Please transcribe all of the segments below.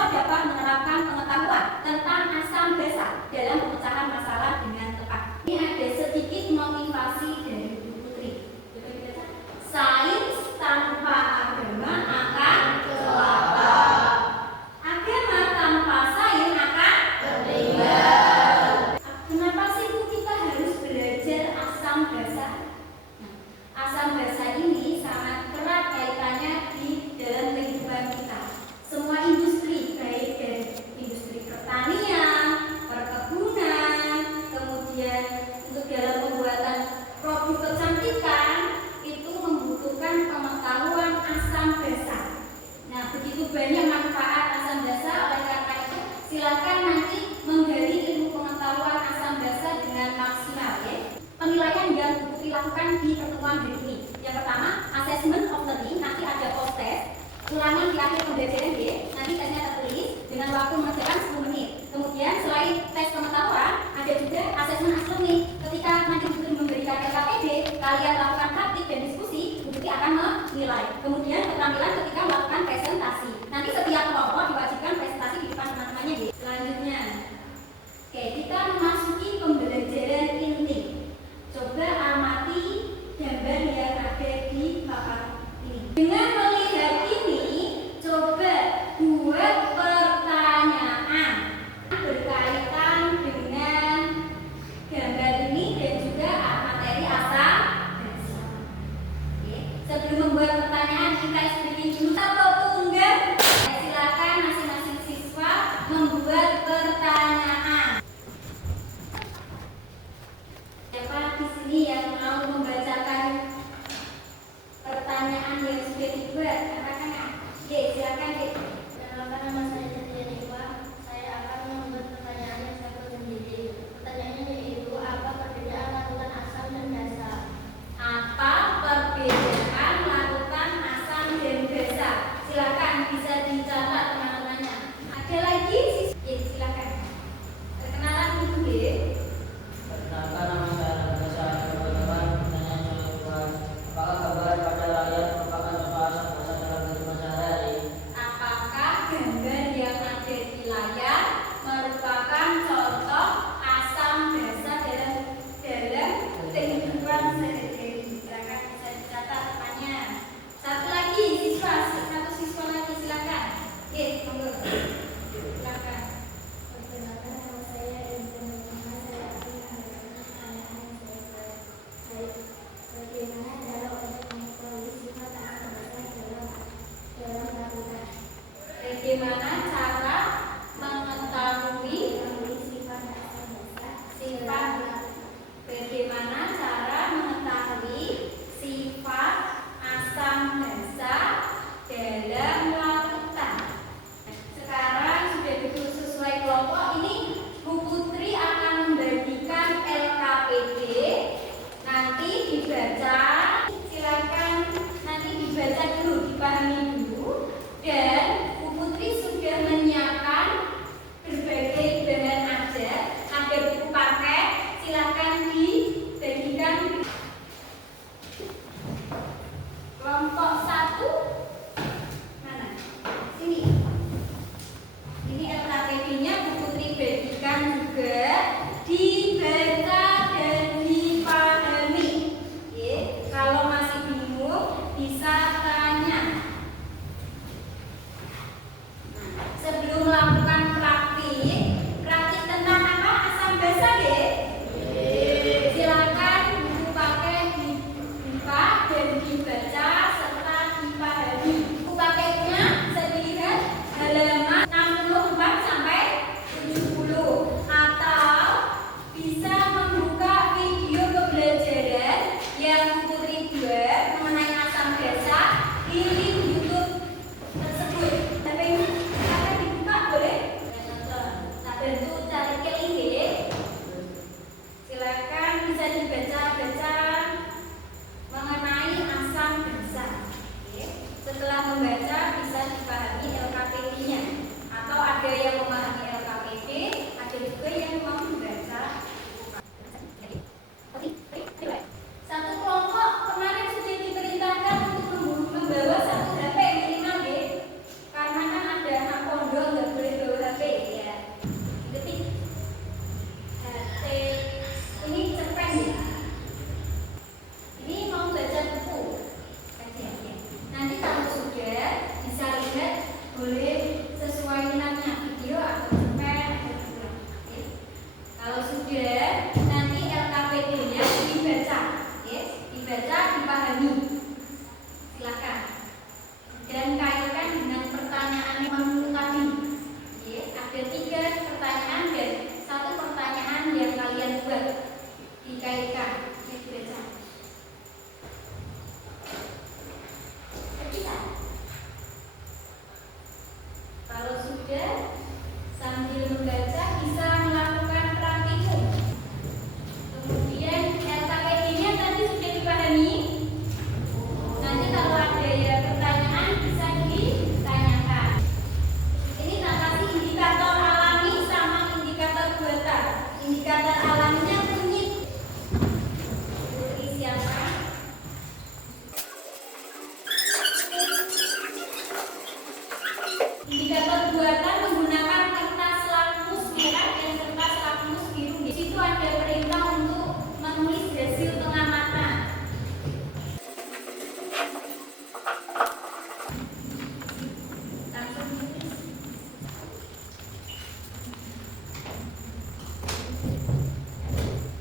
siswa dapat menerapkan pengetahuan tentang asam basa dalam pemecahan masalah dengan tepat. Ini ada sedikit motivasi dari Bu Putri. Sains tanpa agama akan celaka. Agama tanpa sains akan tertinggal. Kenapa sih Bu kita harus belajar asam basa? Asam basa ini sangat erat kaitannya di dalam kehidupan kita. Semua industri, baik dari industri pertanian, perkebunan, kemudian untuk dalam pembuatan produk kecantikan itu membutuhkan pengetahuan asam basa. Nah, begitu banyak manfaat asam basa, oleh karena itu silakan nanti menggali ilmu pengetahuan asam basa dengan maksimal ya. Penilaian yang dilakukan di pertemuan hari ini. Yang pertama, assessment of learning, nanti ada post test, ulangan di akhir pembelajaran ya. Nanti tesnya tertulis dengan waktu mengerjakan 10 menit. Kemudian selain tes pengetahuan, ada juga assessment as learning. Ketika nanti Bu Putri memberikan LKPD, kalian lakukan praktik dan diskusi, Bu Putri akan menilai. Kemudian keterampilan ketika melakukan presentasi. Nanti setiap kelompok diwajibkan presentasi di depan teman-temannya ya. Selanjutnya, oke, kita memasuki pembelajaran inti. Coba amati gambar yang ada di papan ini. Dengan melihat ini, coba buat pertanyaan berkaitan dengan gambar ini dan juga materi asam basa. Sebelum membuat pertanyaan, kita screening dulu atau tunggal. Silakan masing-masing siswa membuat pertanyaan. Siapa di sini yang mau membacakan pertanyaan yang sudah dibuat? Katakan, silakan Dek. Nama saya Setia Dewa. Saya akan membuat pertanyaan yang satu sendiri. Pertanyaannya yaitu apa perbedaan larutan asam dan basa? Apa perbedaan larutan asam dan basa? Silakan bisa dicatat teman-temannya. Ada lagi? Silakan. Perkenalan dulu Dek. Perkenalkan, nama saya Nagasa. Teman-teman, pertanyaan yang kedua, apakah gambar pada layar merupakan contoh asam basa dalam kehidupan sehari-hari? Apakah gambar yang ada di layar merupakan contoh asam basa dalam kehidupan sehari-hari? Silakan bisa dicatat temannya. Satu lagi siswa, satu siswa lagi silakan. Monggo. Silakan. Perkenalkan, nama saya Ibu Nurma. Saya akan mengajarkan pertanyaan yang bagaimana cara untuk mengetahui sifat asam basa dalam larutan? Bagaimana cara mengetahui Sifat asam basa sifat? Bagaimana cara mengetahui sifat asam basa dalam larutan? Sekarang sudah betul sesuai kelompok. Ini Bu Putri akan membagikan LKPD. Nanti dibaca. Silakan nanti dibaca dulu, dipahami dulu. Dan Bu Putri sudah menyiapkan ngobrol nggak boleh bawa HP ya. Ketik ini cerpen ya. Ini mau baca buku kajiannya. Nanti kalau sudah bisa lihat boleh sesuai minatnya, video atau cerpen atau buku. Oke. Kalau sudah nanti LKPD-nya dibaca, ya, dibaca, dipahami. Silakan. Dan kaitkan dengan pertanyaan yang tadi. Ya, ada 3 pertanyaan dan 1 pertanyaan yang kalian buat. Dikaitkan. Ya, dibaca. Bisa. Kalau sudah sambil membaca bisa melakukan praktikum. Kemudian LKPD-nya tadi sudah dipahami. Nanti kalau ada ya pertanyaan bisa ditanyakan. Ini notasi indikator alami sama indikator buatan. Indikator alaminya kunyit. Dari siapa? Indikator buatan menggunakan kertas lakmus merah dan kertas lakmus biru. Di situ ada perintah untuk menulis hasil pengamatan. Langsung tulis.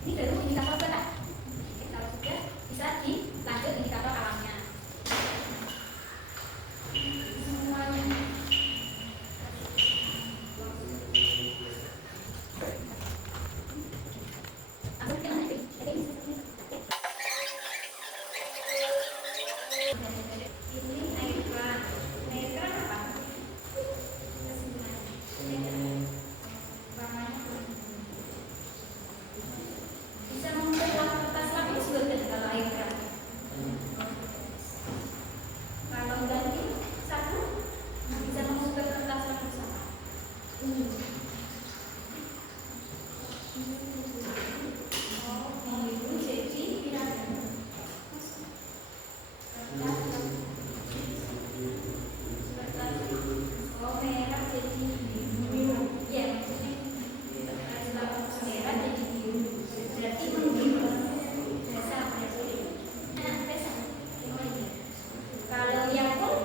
Ini baru indikator buatan. Kalau sudah bisa dilanjut indikator alamnya. Semuanya. Ini air keran. Air keran apa? Bisa membuat kertas lapis bukan kalau air keran. Kalau ganti sabun bisa membuat kertas lapis apa? Oh, yang itu jadi oh merah jadi biru. Ya, maksudnya kertas merah jadi biru. Berarti membiru. Dasar berarti. Dasar. Oh iya. Kalau yang pun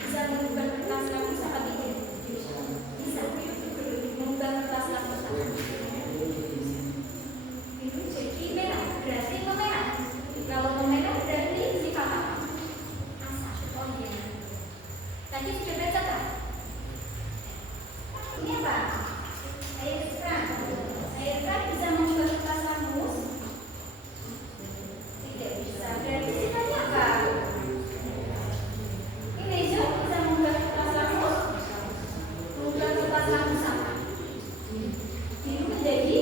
bisa mengubah kertas lapis apa tidak? Bisa. Mengubah kertas lapis apa? Biru jadi merah. Berarti memerah. Kalau memerah berarti sifat apa? Asap. Oh iya. Tadi sudah baca tak? Ini apa? Air keran. Air keran bisa mengubah kertas lapis? Tidak bisa. Berarti sifatnya apa? Ini hijau bisa mengubah kertas lapis? Mengubah kertas lapis apa? Biru menjadi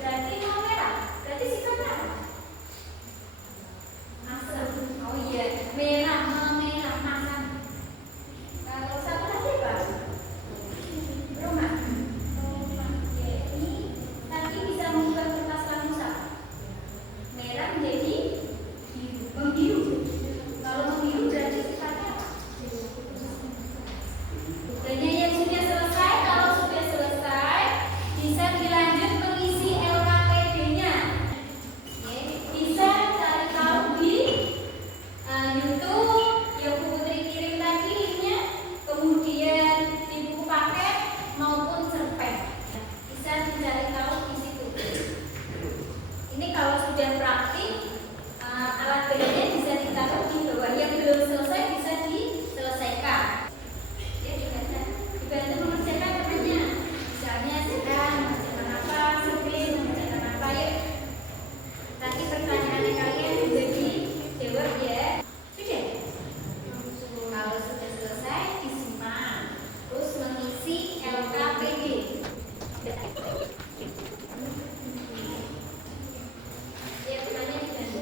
berarti mau merah. Berarti sifatnya apa? Asam. Oh iya, merah, memerah, asam. Kalau satu lagi apa? Rumah. Rumah. Ya, ini tadi bisa mengubah kertas lapis apa? Merah menjadi biru. Membiru. Kalau membiru berarti sifatnya apa? Banyak yang sudah selesai. Kalau sudah selesai bisa dilanjut mengisi LKPD-nya. Ya, bisa cari tahu di YouTube yang Bu Putri kirim tadi linknya, kemudian di buku paket maupun cerpen. Bisa dicari tahu di situ. Ini kalau sudah praktik alat bedanya bisa ditaruh di bawah. Yang belum selesai bisa diselesaikan. Ya, dibantu mengerjakan temannya. Misalnya sedang mengerjakan apa, sedih mengerjakan apa ya. Nanti pertanyaannya kalian juga dijawab ya. Sudah. Kalau sudah selesai disimpan. Terus mengisi LKPD. Ya, pertanyaan dibantu.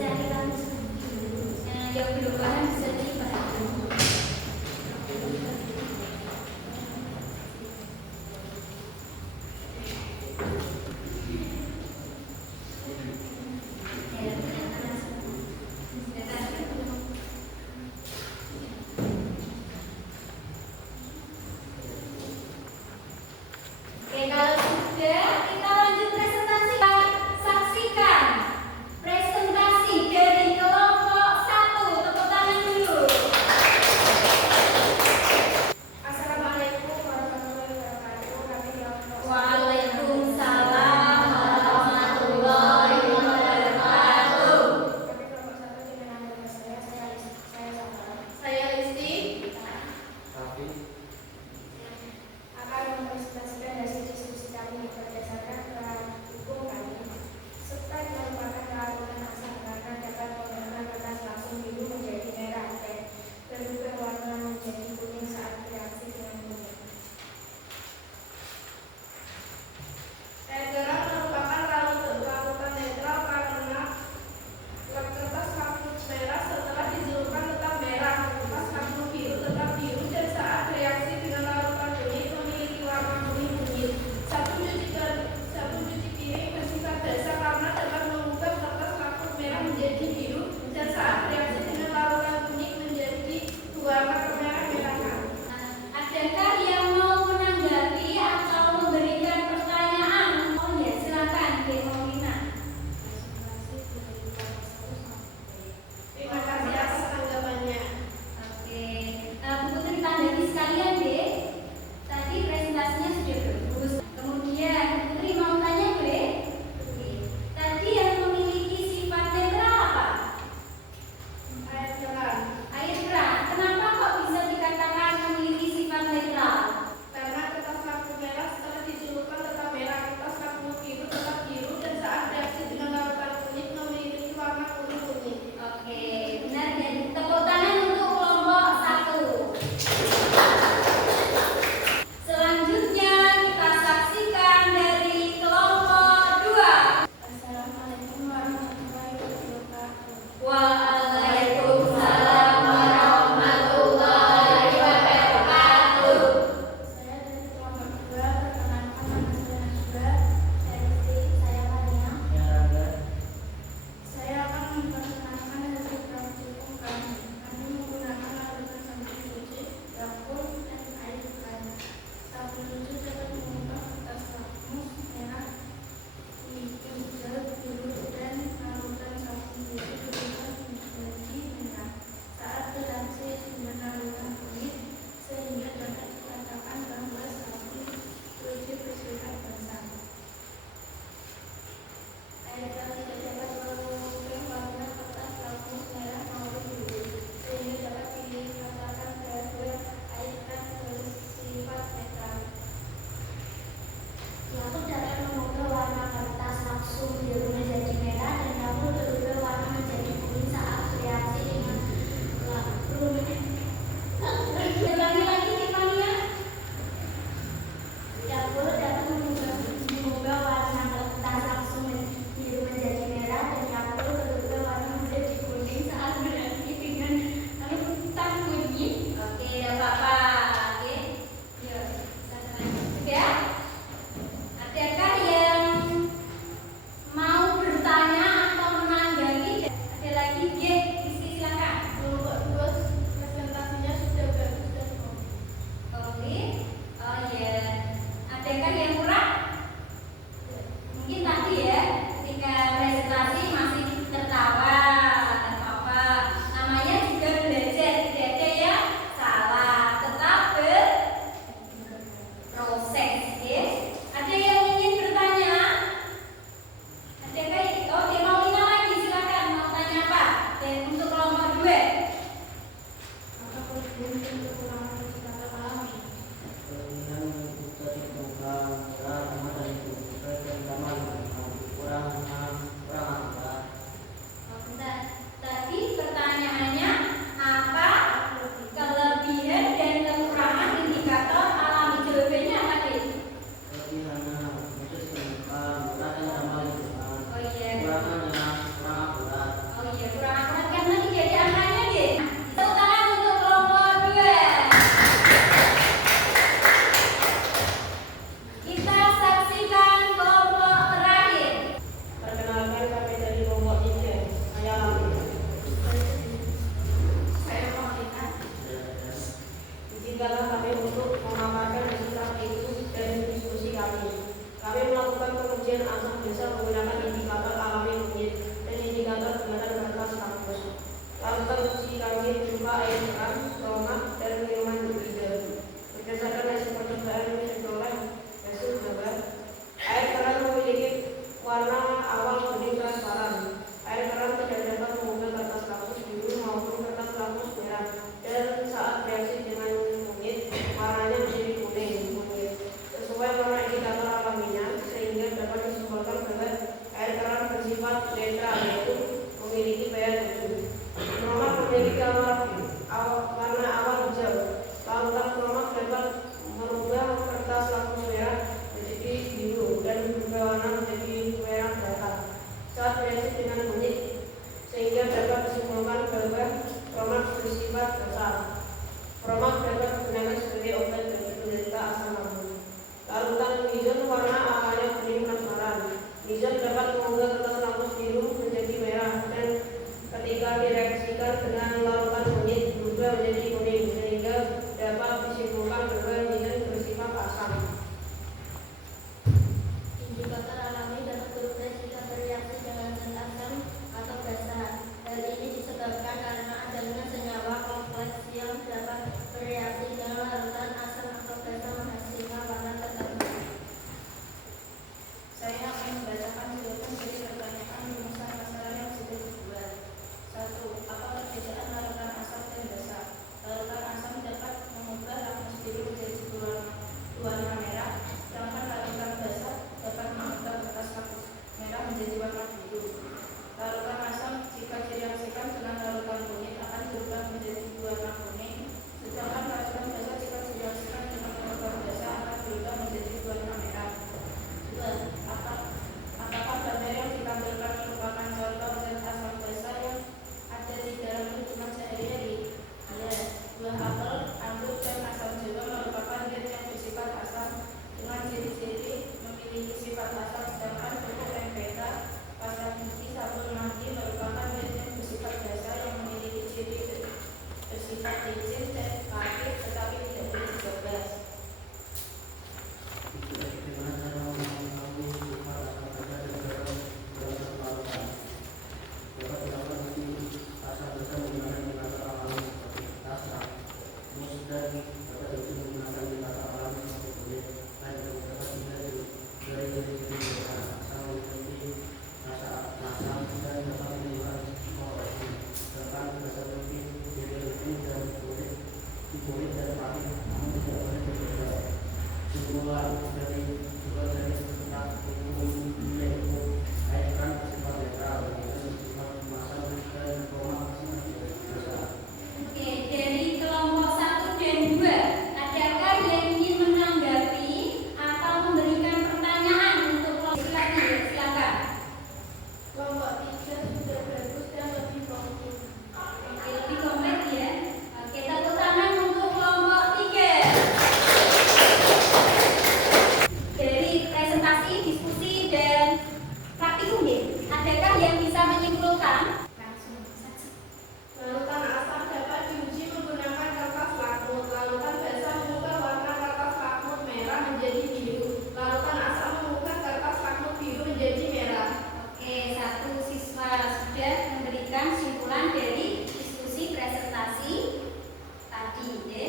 Cari langsung. Yang belum paham bisa dipahami. Ya, bersifat dasar. Proma dapat digunakan sebagai obat bagi penderita asam lambung. Larutan mizon warna awalnya kuning transparan. Mizon dapat mengubah kertas lakmus biru menjadi merah dan ketika direaksikan dengan larutan kunyit berubah menjadi kuning sehingga dapat disimpulkan bahwa mizon bersifat asam. Indikator alami dapat berubah jika bereaksi dengan zat asam atau basa. Hal ini disebabkan karena adanya senyawa kompleks yang dapat bereaksi dengan larutan asam atau basa menghasilkan warna tertentu. Saya akan membacakan jawaban dari pertanyaan rumusan masalah yang sudah dibuat. 1. Apa perbedaan larutan asam dan basa? Larutan asam dapat mengubah lakmus biru menjadi berwarna merah, sedangkan larutan basa dapat mengubah kertas lakmus merah menjadi warna biru. Larutan asam jika direaksikan dengan larutan kunyit akan berubah menjadi warna kuning, sedangkan larutan basa jika direaksikan dengan larutan basa akan berubah menjadi warna merah. 2. Apakah bakteri yang ditampilkan merupakan contoh zat asam basa yang ada di dalam kehidupan sehari-hari? Ya, buah apel, anggur, dan asam jawa merupakan zat yang bersifat asam dengan ciri-ciri memiliki sifat asam, sedangkan pupuk NPK, pasta gigi, sabun mandi merupakan zat yang bersifat basa yang memiliki ciri bersifat licin dan pahit tetapi tidak berisiko gas. Oke, dari kelompok 1 dan 2, adakah yang ingin menanggapi atau memberikan pertanyaan untuk kelompok silakan? Silakan. Kelompok 3 sudah bagus dan lebih konkret. Oke, lebih kompleks ya. Oke, tepuk tangan untuk kelompok 3. Dari presentasi, diskusi, dan praktikum ya, adakah yang bisa menyimpulkan? Langsung saja. Larutan asam dapat diuji menggunakan kertas lakmus. Larutan basa mengubah warna kertas lakmus merah menjadi biru. Larutan asam mengubah kertas lakmus biru menjadi merah. Oke, satu siswa sudah memberikan simpulan dari diskusi presentasi tadi ya.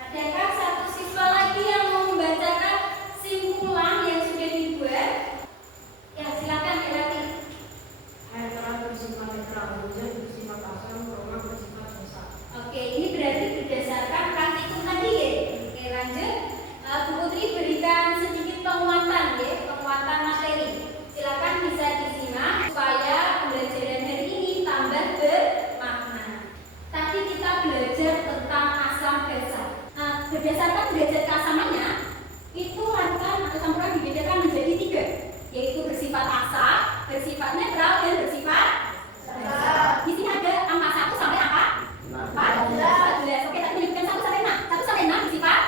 Adakah satu siswa lagi yang mau membacakan simpulan yang sudah dibuat? Ya, silakan Irati. Netral bersifat netral, hujan bersifat asam, proma bersifat basa. Oke, ini berarti berdasarkan praktikum tadi ya. Oke, lanjut. Bu Putri berikan sedikit penguatan ya, penguatan materi. Silakan bisa disimak supaya pembelajaran hari ini tambah bermakna. Tadi kita belajar tentang asam basa. Berdasarkan derajat keasamannya, itu larutan atau campuran dibedakan menjadi 3, yaitu bersifat asam, bersifat netral, dan bersifat basa. Di sini ada angka 1 sampai angka 14. Oke, tadi menyebutkan 1 sampai 6. 1 sampai 6 bersifat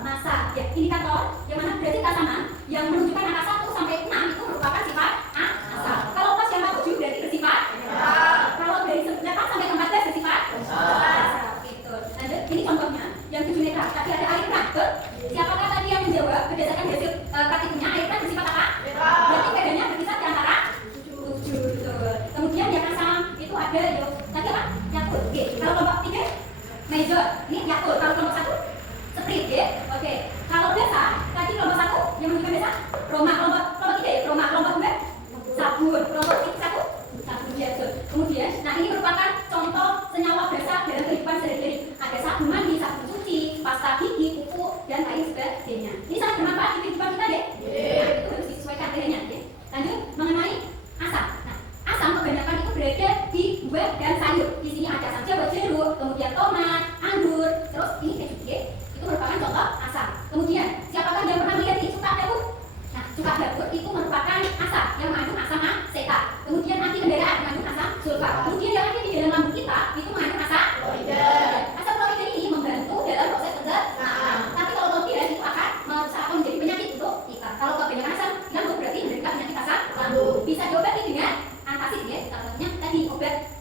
massa. Ya, indikator yang mana derajat keasaman yang menunjukkan angka 1 sampai 6 itu merupakan sifat asam. Kalau pas yang 7 berarti bersifat kalau dari 8 sampai 14 bersifat basa. Gitu. Lanjut, ini contohnya yang 7 netral. Tadi ada air keran. Siapakah tadi yang menjawab berdasarkan hasil praktikumnya air keran bersifat apa? Berarti bedanya berkisar di antara 7. Betul. Kemudian yang asam itu ada tadi apa? Yakult. Oke. Kalau kelompok 3 Mezot. Ini Yakult. Kalau kelompok 1 Sprite ya. Oke. Kalau basa tadi kelompok 1 yang menunjukkan basa Roma. Kelompok 3 ya. Roma. Kelompok 2 sabun. Kelompok 1 sabun Yakult. Kemudian, nah ini merupakan contoh senyawa basa dalam kehidupan sehari-hari. Ada sabun mandi, sabun cuci, pasta gigi, pupuk, dan lain sebagainya. Ini sangat bermanfaat di kehidupan kita ya. Itu harus disesuaikan bedanya ya. Lanjut mengenai asam. Nah, asam kebanyakan itu berada di buah dan sayur. Di sini ada asam jawa, jeruk, kemudian tomat, anggur, terus ini keju ya. Itu merupakan contoh asam. Kemudian, siapakah yang pernah melihat ini cuka dapur? Nah, cuka dapur itu merupakan asam yang mengandung asam asetat. Kemudian anti kendaraan mengandung asam sulfat. Kemudian yang ada di dalam lambung kita itu mengandung asam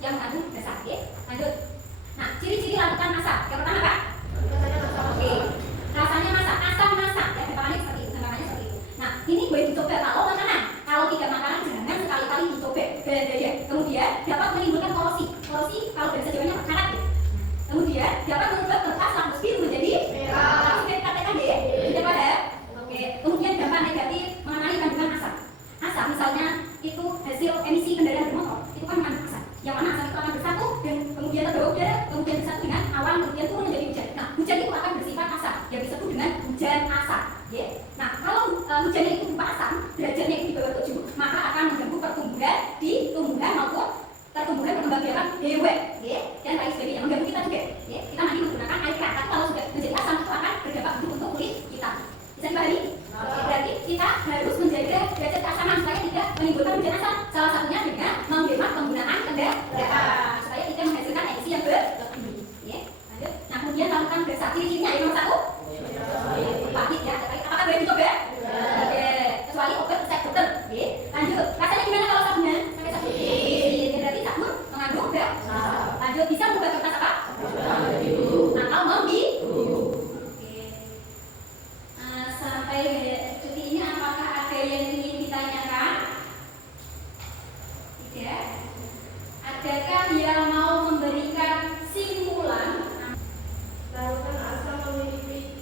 yang mengandung dasar. Lanjut. Nah, ciri-ciri larutan asam. Yang pertama apa? Oke. Rasanya masak, asam masak. Ya, gambarannya seperti itu. Nah, ini boleh dicoba kalau makanan. Kalau tidak makanan jangan sekali-kali dicoba. Beda. Kemudian dapat menimbulkan korosi. Korosi kalau bahasa Jawanya karat. Kemudian dapat mengubah kertas lampu biru menjadi merah. Sudah dikatakan ya? Sudah paham? Oke. Kemudian dampak negatif mengenai kandungan asam. Asam misalnya itu hasil emisi kendaraan bermotor, itu kan mengandung asam. Yang mana asam itu akan bersatu dan kemudian terbawa udara, kemudian bersatu dengan awan, kemudian turun menjadi hujan. Nah, hujan itu akan bersifat asam, yang disebut dengan hujan asam. Ya. Nah, kalau hujannya itu berupa asam, derajatnya itu di bawah 7, maka akan mengganggu pertumbuhan di tumbuhan maupun pertumbuhan perkembangan hewan, ya, dan lain sebagainya, mengganggu kita juga. Ya. Kita mandi menggunakan air keran, tapi kalau sudah menjadi asam itu akan berdampak buruk untuk kulit kita. Bisa dipahami? Berarti kita harus menjaga derajat keasaman supaya tidak menimbulkan hujan asam. Salah satunya dengan menghemat penggunaan kendaraan supaya tidak menghasilkan emisi yang berlebih. Ya, lanjut. Nah, kemudian lakukan dasar ciri-cirinya yang nomor 1. Pahit ya. Apakah boleh dicoba? Oke. Kecuali obat resep dokter. Ya. Lanjut. Rasanya gimana kalau sabunnya? Pakai sabun. Berarti sabun mengandung asam. Lanjut. Bisa mengubah kertas apa? Atau membiru. Sampai cuti ini apakah ada yang ingin ditanyakan? Tidak. Adakah yang mau memberikan simpulan? Larutan asam memiliki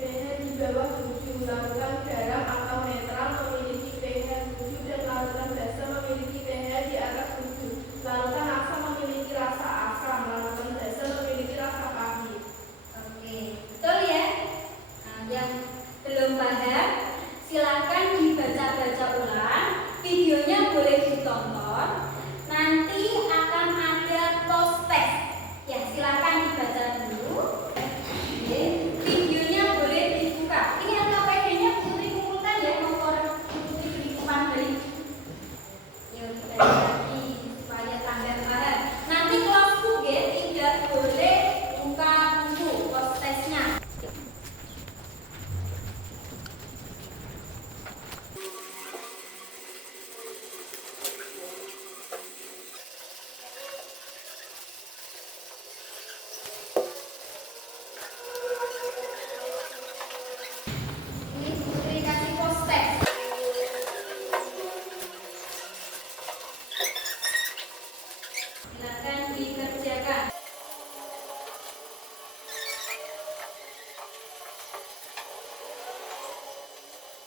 pH di bawah 7, larutan garam atau netral memiliki pH 7 dan larutan basa memiliki pH di atas 7. Larutan asam memiliki rasa asam, larutan basa memiliki rasa pahit. Oke, betul ya? Nah, yang belum paham, silakan dibaca-baca ulang. Videonya boleh ditonton. Nanti akan ada post test. Ya, silakan dibaca dulu. Oke, videonya boleh dibuka. Ini ada PD-nya Putri kumpulkan ya, nomor Putri berikan dari. Yuk, kita lagi supaya tanggal paham. Nanti kelas buku tidak boleh buka buku post testnya. Ini Putri kasih post test. Silakan dikerjakan.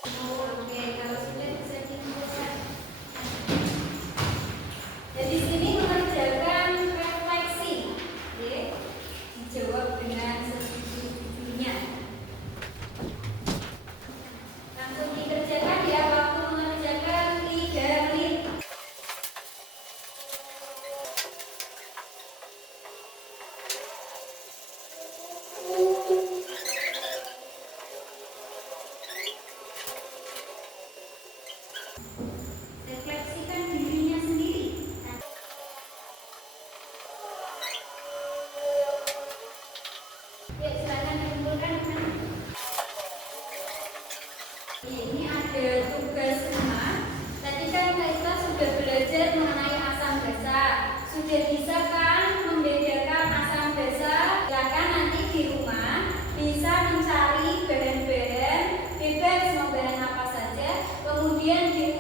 Oke, kalau sudah bisa dikerjakan. Jadi sini mengerjakan refleksi, ya, dijawab dengan sejujurnya. Langsung dikerjakan ya, waktu mengerjakan 3 menit. Refleksikan dirinya sendiri. Ya, silakan dikumpulkan. Ini ada tugas rumah. Tadi kan kita sudah belajar mengenai asam basa. Sudah bisa kan membedakan asam basa? Silakan nanti di rumah bisa mencari bahan-bahan bebas, mau bahan apa saja. Kemudian di